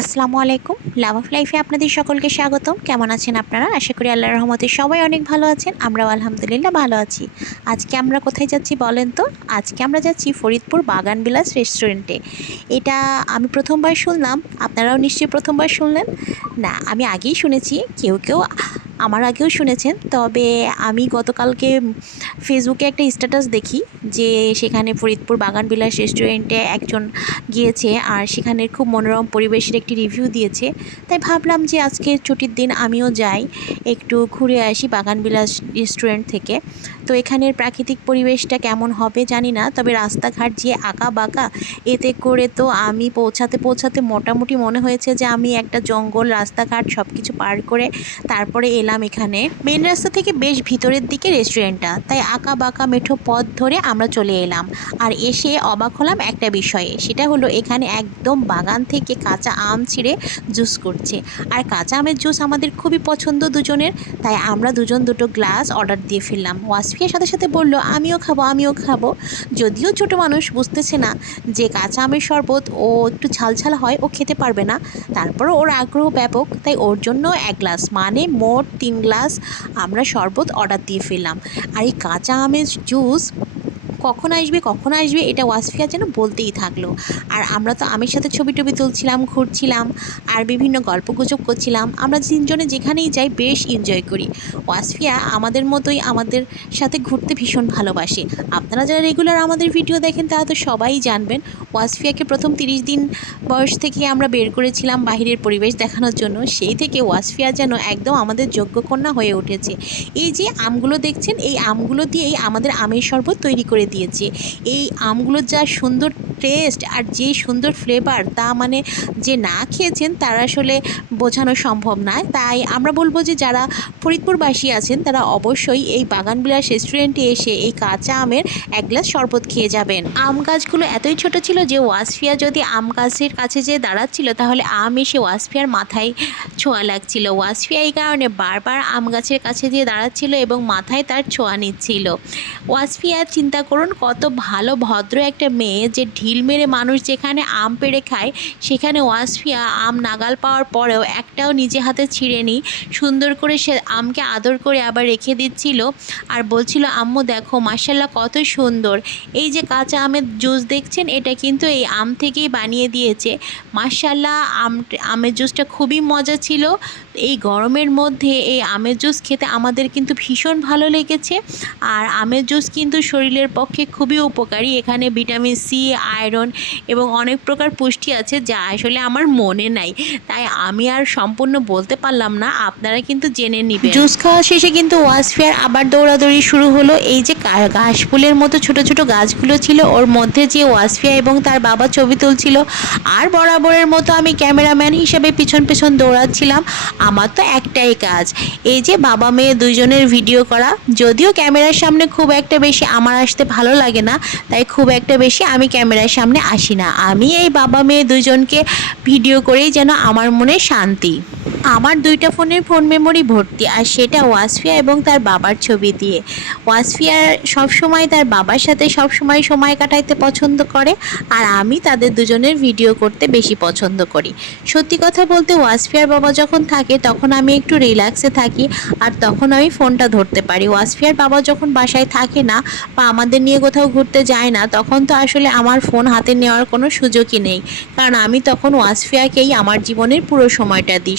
আসসালামু আলাইকুম। Love of লাইফে আপনাদের সকলকে স্বাগতম। কেমন আছেন আপনারা? আশা করি আল্লাহ রহমতে সবাই অনেক ভালো আছেন। আমরাও আলহামদুলিল্লাহ ভালো আছি। আজকে আমরা কোথায় যাচ্ছি বলেন তো? আজকে আমরা যাচ্ছি ফরিদপুর বাগান বিলাস রেস্টুরেন্টে এটা আমি প্রথমবার শুনলাম। আপনারাও নিশ্চয়ই প্রথমবার শুনলেন? না, আমি আগেই শুনেছি। কেউ কেউ আমার আগেও শুনেছেন, তবে আমি গতকালকে ফেসবুকে একটা স্ট্যাটাস দেখি যে সেখানে ফরিদপুর বাগান বিলাস রেস্টুরেন্টে একজন গিয়েছে আর সেখানের খুব মনোরম পরিবেশের একটি রিভিউ দিয়েছে। তাই ভাবলাম যে আজকে ছুটির দিন আমিও যাই, একটু ঘুরে আসি বাগান বিলাস রেস্টুরেন্ট থেকে। তো এখানের প্রাকৃতিক পরিবেশটা কেমন হবে জানি না, তবে রাস্তাঘাট যে আঁকা বাঁকা এতে করে তো আমি পৌঁছাতে পৌঁছাতে মোটামুটি মনে হয়েছে যে আমি একটা জঙ্গল, রাস্তাঘাট সব কিছু পার করে তারপরে এলাম এখানে। মেন রাস্তা থেকে বেশ ভিতরের দিকে রেস্টুরেন্টটা তাই আঁকা বাঁকা মেঠো পথ ধরে আমরা চলে এলাম। আর এসে অবাক হলাম একটা বিষয়ে। সেটা হলো এখানে একদম বাগান থেকে কাঁচা আম ছিঁড়ে জুস করছে। আর কাঁচা আমের জুস আমাদের খুবই পছন্দ দুজনের। তাই আমরা দুজন দুটো গ্লাস অর্ডার দিয়ে ফেললাম। ওয়াসফিয়ার সাথে সাথে বলল, আমিও খাব আমিও খাব। যদিও ছোট মানুষ বুঝতেছে না যে কাঁচা আমের শরবত ও একটু ঝালঝাল হয়, ও খেতে পারবে না। তারপরও ওর আগ্রহ ব্যাপক। তাই ওর জন্য এক গ্লাস মানে মোট তিন গ্লাস আমরা শরবত অর্ডার দিয়ে ফেললাম। আর এই কাঁচা আমের জুস কখন আসবে কখন আসবে, এটা ওয়াসফিয়া যেন বলতেই থাকল। আর আমরা তো আমের সাথে ছবি টবি তুলছিলাম, ঘুরছিলাম, আর বিভিন্ন গল্প গুজব করছিলাম। আমরা তিনজনে যেখানেই যাই বেশ এনজয় করি। ওয়াসফিয়া আমাদের মতোই আমাদের সাথে ঘুরতে ভীষণ ভালোবাসে। আপনারা যারা রেগুলার আমাদের ভিডিও দেখেন, তারা তো সবাই জানবেন, ওয়াসফিয়াকে প্রথম তিরিশ দিন বয়স থেকে আমরা বের করেছিলাম বাহিরের পরিবেশ দেখানোর জন্য। সেই থেকে ওয়াসফিয়া যেন একদম আমাদের যোগ্যকন্যা হয়ে উঠেছে। এই যে আমগুলো দেখছেন, এই আমগুলো দিয়েই আমাদের আমের শরবত তৈরি করে দিয়েছে। এই আমগুলোর যা সুন্দর টেস্ট আর যে সুন্দর ফ্লেভার তা মানে যে না খেয়েছেন তারা আসলে বোঝানো সম্ভব নয়। তাই আমরা বলব যে যারা ফরিদপুরবাসী আছেন তারা অবশ্যই এই বাগান বিলাস রেস্টুরেন্টে এসে এই কাঁচা আমের এক গ্লাস শরবত খেয়ে যাবেন। আম গাছগুলো এতই ছোট ছিল যে ওয়াসফিয়া যদি আম গাছের কাছে যে দাঁড়াচ্ছিল তাহলে আম এসে ওয়াসফিয়ার মাথায় ছোঁয়া লাগছিল। ওয়াসফিয়া এই কারণে বারবার আম গাছের কাছে দিয়ে দাঁড়াচ্ছিল এবং মাথায় তার ছোঁয়া নিচ্ছিল। ওয়াসফিয়া, চিন্তা করুন কত ভালো, ভদ্র একটা মেয়ে যে ঢিল মেরে মানুষ যেখানে আম পেড়ে খায়, সেখানে ওয়াসফিয়া আম নাগাল পাওয়ার পরেও একটাও নিজে হাতে ছিঁড়ে ছিঁড়েনি। সুন্দর করে সে আমকে আদর করে আবার রেখে দিচ্ছিল আর বলছিল, আম্মু, দেখো মার্শাল্লাহ কত সুন্দর। এই যে কাঁচা আমের জুস দেখছেন, এটা কিন্তু এই আম থেকেই বানিয়ে দিয়েছে। মার্শাল্লাহ আম, আমের জুসটা খুবই মজা ছিল। এই গরমের মধ্যে এই আমের জুস খেতে আমাদের কিন্তু ভীষণ ভালো লেগেছে। আর আমের জুস কিন্তু শরীরের পক্ষে খুবই উপকারী। এখানে ভিটামিন সি, আয়রন এবং অনেক প্রকার পুষ্টি আছে যা আসলে আমার মনে নাই। তাই আমি আর সম্পূর্ণ বলতে পারলাম না, আপনারা কিন্তু জেনে নেবেন। জুস খাওয়া শেষে কিন্তু ওয়াসফিয়ার আবার দৌড়াদৌড়ি শুরু হলো। এই যে ঘাস ফুলের মতো ছোট ছোট গাছগুলো ছিল, ওর মধ্যে যে ওয়াসফিয়া এবং তার বাবা ছবি তুলছিল, আর বরাবরের মতো আমি ক্যামেরাম্যান হিসেবে পিছন পিছন দৌড়াচ্ছিলাম। আমার তো একটাই কাজ। এই যে বাবা মেয়ে দুজনের ভিডিও করা, যদিও ক্যামেরার সামনে খুব একটা বেশি আমার আসতে ভালো লাগে না, তাই খুব একটা বেশি আমি ক্যামেরার সামনে আসি না। আমি এই বাবা মেয়ে দুজনকে ভিডিও করেই যেন আমার মনে শান্তি। আমার দুইটা ফোনের ফোন মেমোরি ভর্তি, আর সেটা ওয়াসফিয়া এবং তার বাবার ছবি দিয়ে। ওয়াসফিয়া সবসময় তার বাবার সাথে সবসময় সময় কাটাইতে পছন্দ করে, আর আমি তাদের দুজনের ভিডিও করতে বেশি পছন্দ করি। সত্যি কথা বলতে ওয়াসফিয়ার বাবা যখন থাকে, তখন আমি একটু রিল্যাক্সে থাকি, আর তখন আমি ফোনটা ধরতে পারি। ওয়াসফিয়ার বাবা যখন বাসায় থাকে না, বা আমাদের নিয়ে কোথাও ঘুরতে যায় না, তখন তো আসলে আমার ফোন হাতে নেওয়ার কোনো সুযোগই নেই। কারণ আমি তখন ওয়াসফিয়াকেই আমার জীবনের পুরো সময়টা দিই।